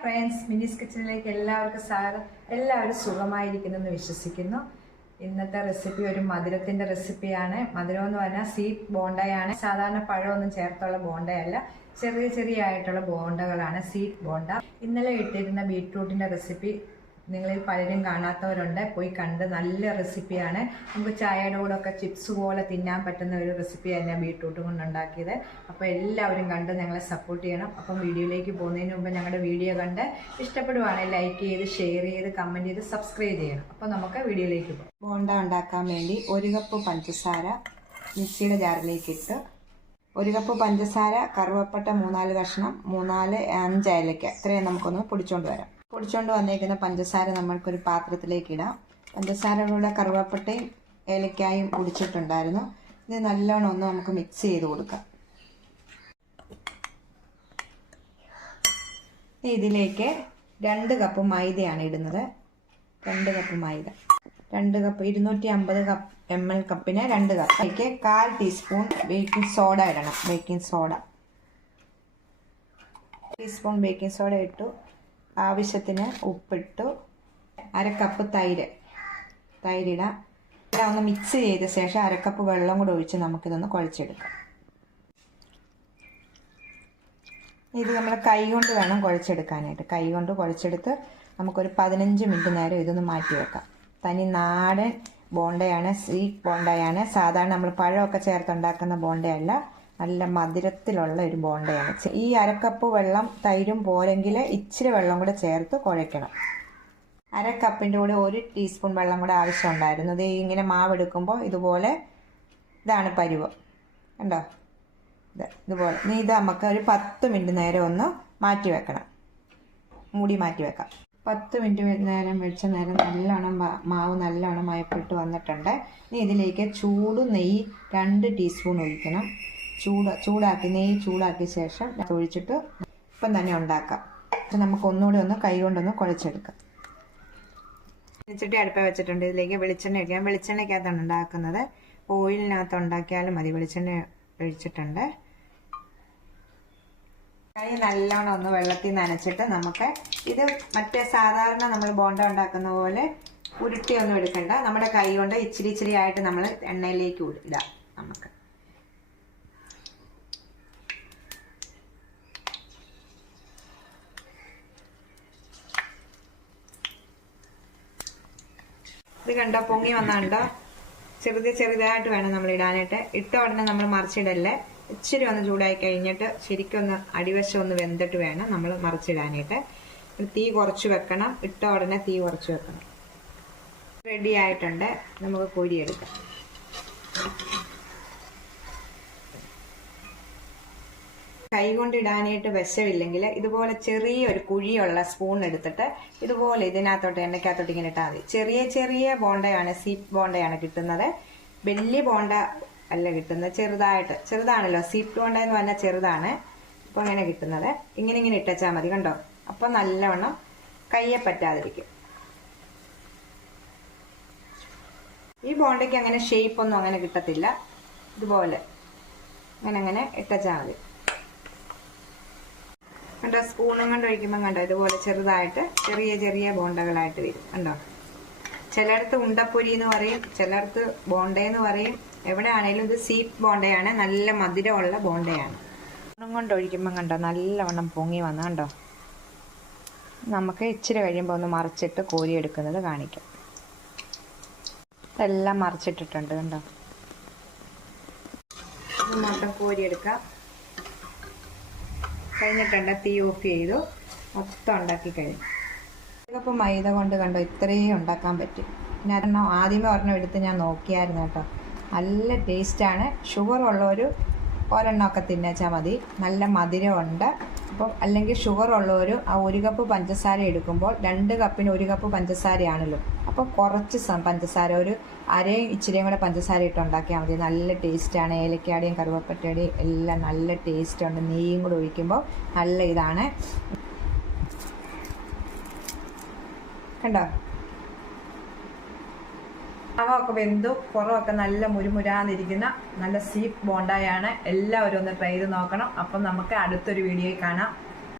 Friends, മിനിസ് കിച്ചണിലേക്ക് എല്ലാവർക്കും സ്വാഗതം. എല്ലാവരും സുഖമായിരിക്കുന്നെന്ന് വിശ്വസിക്കുന്നു. ഇന്നത്തെ റെസിപ്പി ഒരു മധുരത്തിന്റെ റെസിപ്പിയാണ്. മധുരം എന്ന് പറഞ്ഞാൽ സ്വീറ്റ് ബോണ്ടയാണ്. സാധാരണ പഴമൊന്നും ചേർത്തുള്ള ബോണ്ടയല്ല, ചെറിയ ചെറിയ ആയിട്ടുള്ള ബോണ്ടകളാണ് സ്വീറ്റ് ബോണ്ട. ഇന്നലെ ഇട്ടിരുന്ന ബീട്രൂട്ടിന്റെ റെസിപ്പി നിങ്ങളിൽ പലരും കാണാത്തവരുണ്ട്, പോയി കണ്ട്. നല്ല റെസിപ്പിയാണ്. നമുക്ക് ചായയുടെ കൂടെ ഒക്കെ ചിപ്സ് പോലെ തിന്നാൻ പറ്റുന്ന ഒരു റെസിപ്പിയാണ് ഞാൻ ബീട്രൂട്ട് കൊണ്ടുണ്ടാക്കിയത്. അപ്പോൾ എല്ലാവരും കണ്ട് ഞങ്ങളെ സപ്പോർട്ട് ചെയ്യണം. അപ്പം വീഡിയോയിലേക്ക് പോകുന്നതിന് മുമ്പ് ഞങ്ങളുടെ വീഡിയോ കണ്ട് ഇഷ്ടപ്പെടുവാണെങ്കിൽ ലൈക്ക് ചെയ്ത്, ഷെയർ ചെയ്ത്, കമൻറ്റ് ചെയ്ത്, സബ്സ്ക്രൈബ് ചെയ്യണം. അപ്പോൾ നമുക്ക് വീഡിയോയിലേക്ക് പോകാം. ബോണ്ട ഉണ്ടാക്കാൻ വേണ്ടി 1 കപ്പ് പഞ്ചസാര മിക്സിയുടെ ജാറിലേക്ക് ഇട്ട്, 1 കപ്പ് പഞ്ചസാര, കറുവപ്പട്ട 3-4 കഷ്ണം, 3-5 ഏലക്ക, ഇത്രയും നമുക്കൊന്ന് പൊടിച്ചുകൊണ്ട് വരാം. പൊടിച്ചുകൊണ്ട് വന്നേക്കുന്ന പഞ്ചസാര നമ്മൾക്കൊരു പാത്രത്തിലേക്ക് ഇടാം. പഞ്ചസാരയുടെ കറുവപ്പട്ടയും ഏലക്കായും പൊടിച്ചിട്ടുണ്ടായിരുന്നു. ഇത് നല്ലോണം ഒന്ന് നമുക്ക് മിക്സ് ചെയ്ത് കൊടുക്കാം. ഇതിലേക്ക് 2 കപ്പ് മൈദയാണ് ഇടുന്നത്. 2 കപ്പ് മൈദ, 2 കപ്പ് 250 ml കപ്പിന് 2 കപ്പ്. അതിലേക്ക് 1/4 ടീസ്പൂൺ ബേക്കിംഗ് സോഡ ഇടണം. Baking soda, teaspoon baking soda ഇട്ടു. ആവശ്യത്തിന് ഉപ്പിട്ടു. 1/2 കപ്പ് തൈരിടാം. ഇതെല്ലാം ഒന്ന് മിക്സ് ചെയ്ത ശേഷം 1/2 കപ്പ് വെള്ളം കൂടെ ഒഴിച്ച് നമുക്കിതൊന്ന് കുഴച്ചെടുക്കാം. ഇത് നമ്മൾ കൈ കൊണ്ട് വേണം കുഴച്ചെടുക്കാനായിട്ട്. കൈ കൊണ്ട് കുഴച്ചെടുത്ത് നമുക്കൊരു 15 മിനിറ്റ് നേരം ഇതൊന്ന് മാറ്റി വെക്കാം. തനി നാടൻ ബോണ്ടയാണ്, സ്വീറ്റ് ബോണ്ടയാണ്. സാധാരണ നമ്മൾ പഴമൊക്കെ ചേർത്തുണ്ടാക്കുന്ന ബോണ്ടയല്ല, നല്ല മധുരത്തിലുള്ള ഒരു ബോണ്ടയാണ്. ഈ 1/2 കപ്പ് വെള്ളം തൈരും പോരെങ്കിൽ ഇച്ചിരി വെള്ളം കൂടെ ചേർത്ത് കുഴയ്ക്കണം. 1/2 കപ്പിൻ്റെ കൂടെ 1 ടീസ്പൂൺ വെള്ളം കൂടെ ആവശ്യമുണ്ടായിരുന്നു. ഇത് ഇങ്ങനെ മാവെടുക്കുമ്പോൾ ഇതുപോലെ, ഇതാണ് പരുവം, കണ്ടോ? ഇതുപോലെ. ഇത് നമുക്ക് ഒരു 10 മിനിറ്റ് നേരം ഒന്ന് മാറ്റി വെക്കണം. മൂടി മാറ്റി വെക്കാം. 10 മിനിറ്റ് നേരം വെച്ച നേരം നല്ലോണം മാവ് നല്ലോണം മയപ്പെട്ട് വന്നിട്ടുണ്ട്. ഇനി ഇതിലേക്ക് നെയ്യ് 2 ടീസ്പൂൺ ഒഴിക്കണം. ചൂടാക്കി നെയ്യ് ചൂടാക്കിയ ശേഷം ഒഴിച്ചിട്ട് ഇപ്പം തന്നെ ഉണ്ടാക്കാം. നമുക്ക് ഒന്നുകൂടി ഒന്ന് കൈ കൊണ്ടൊന്ന് കുഴച്ചെടുക്കാം. വെച്ചിട്ട് അടുപ്പ വെച്ചിട്ടുണ്ട്. ഇതിലേക്ക് വെളിച്ചെണ്ണ ഒഴിക്കാം. വെളിച്ചെണ്ണയ്ക്കകത്താണ് ഉണ്ടാക്കുന്നത്. ഓയിലിനകത്ത് ഉണ്ടാക്കിയാലും മതി. വെളിച്ചെണ്ണ ഒഴിച്ചിട്ടുണ്ട്. കൈ നല്ലോണം ഒന്ന് വെള്ളത്തിൽ നനച്ചിട്ട് നമുക്ക് ഇത് മറ്റേ സാധാരണ നമ്മൾ ബോണ്ട ഉണ്ടാക്കുന്ന പോലെ ഉരുട്ടിയൊന്നും എടുക്കണ്ട. നമ്മുടെ കൈ കൊണ്ട് ഇച്ചിരി ഇച്ചിരി ആയിട്ട് നമ്മൾ എണ്ണയിലേക്ക് ഇടാം. നമുക്ക് ഇത് കണ്ടോ, പൊങ്ങി വന്നുണ്ടോ? ചെറുതായിട്ട് വേണം നമ്മൾ ഇടാനായിട്ട്. ഇട്ട ഉടനെ നമ്മൾ മറിച്ചിടല്ലേ. ഇച്ചിരി ഒന്ന് ചൂടായി കഴിഞ്ഞിട്ട് ശരിക്കും ഒന്ന് അടിവശം ഒന്ന് വെന്തിട്ട് വേണം നമ്മൾ മറിച്ചിടാനായിട്ട്. തീ കുറച്ച് വെക്കണം. ഇട്ട ഉടനെ തീ കുറച്ച് വെക്കണം. റെഡി ആയിട്ടുണ്ട്. നമുക്ക് കോരിയെടുക്കാം. കൈ കൊണ്ടിടാനായിട്ട് വശമില്ലെങ്കിൽ ഇതുപോലെ ചെറിയൊരു കുഴിയുള്ള സ്പൂൺ എടുത്തിട്ട് ഇതുപോലെ ഇതിനകത്തോട്ട് എണ്ണയ്ക്കകത്തോട്ട് ഇങ്ങനെ ഇട്ടാൽ മതി. ചെറിയ ചെറിയ ബോണ്ടയാണ്, സ്വീറ്റ് ബോണ്ടയാണ് കിട്ടുന്നത്. വലിയ ബോണ്ട അല്ല കിട്ടുന്നത്, ചെറുതാണല്ലോ. സ്വീറ്റ് ബോണ്ട എന്ന് പറഞ്ഞാൽ ചെറുതാണ്. അപ്പോൾ അങ്ങനെ കിട്ടുന്നത്. ഇങ്ങനെ ഇട്ടാൽ മതി, കണ്ടോ? അപ്പം നല്ലവണ്ണം കയ്യെ പറ്റാതിരിക്കും. ഈ ബോണ്ടയ്ക്ക് അങ്ങനെ ഷേപ്പൊന്നും അങ്ങനെ കിട്ടത്തില്ല. ഇതുപോലെ അങ്ങനെ ഇട്ടാൽ മതി. കണ്ടോ? സ്പൂണും കൊണ്ട് ഒഴിക്കുമ്പോൾ കണ്ടോ ഇതുപോലെ ചെറുതായിട്ട് ചെറിയ ചെറിയ ബോണ്ടകളായിട്ട് വരും. കണ്ടോ? ചിലയിടത്ത് ഉണ്ടപ്പൊരി എന്ന് പറയും, ചിലയിടത്ത് ബോണ്ടയെന്ന് പറയും. എവിടെ ആണെങ്കിലും ഇത് സ്വീറ്റ് ബോണ്ടയാണ്. നല്ല മധുരമുള്ള ബോണ്ടയാണ്. സ്പൂണും കൊണ്ട് ഒഴിക്കുമ്പോൾ കണ്ടോ നല്ലവണ്ണം പൊങ്ങി വന്ന കണ്ടോ? നമുക്ക് ഇച്ചിരി കഴിയുമ്പോൾ ഒന്ന് മറിച്ചിട്ട് കോരിയെടുക്കുന്നത് കാണിക്കാം. എല്ലാം മറിച്ചിട്ടിട്ടുണ്ട്, കണ്ടോ? ഇത് മൊത്തം കോരിയെടുക്കാം. കഴിഞ്ഞിട്ടുണ്ട്. തീ ഓഫ് ചെയ്തു. മൊത്തം ഉണ്ടാക്കി കഴിഞ്ഞു. ഇതൊക്കെ മൈദ കൊണ്ട് കണ്ടോ ഇത്രയും ഉണ്ടാക്കാൻ പറ്റും. പിന്നെ ആദ്യമേ ഒരെണ്ണം എടുത്ത് ഞാൻ നോക്കിയായിരുന്നു കേട്ടോ. നല്ല ടേസ്റ്റാണ്. ഷുഗർ ഉള്ളവർ ഒരെണ്ണമൊക്കെ തിന്നേച്ചാൽ മതി. നല്ല മധുരമുണ്ട്. അപ്പം അല്ലെങ്കിൽ ഷുഗർ ഉള്ളവർ ആ 1 കപ്പ് പഞ്ചസാര എടുക്കുമ്പോൾ 2 കപ്പിന് 1 കപ്പ് പഞ്ചസാരയാണല്ലോ. അപ്പോൾ കുറച്ച് പഞ്ചസാര, ഒരു അരയും ഇച്ചിരിയും കൂടെ പഞ്ചസാര ഇട്ട് ഉണ്ടാക്കിയാൽ മതി. നല്ല ടേസ്റ്റാണ്. ഏലക്കാടെയും കറുവപ്പട്ടയുടെയും എല്ലാം നല്ല ടേസ്റ്റുണ്ട്. നെയ്യും കൂടെ ഒഴിക്കുമ്പോൾ നല്ല ഇതാണ്. കണ്ടോ? മാവൊക്കെ വെന്തു പുറമൊക്കെ നല്ല മുരുമുരാന്നിരിക്കുന്ന നല്ല സ്വീറ്റ് ബോണ്ടായാണ്. എല്ലാവരും ഒന്ന് ട്രൈ ചെയ്ത് നോക്കണം. അപ്പം നമുക്ക് അടുത്തൊരു വീഡിയോയിൽ കാണാം.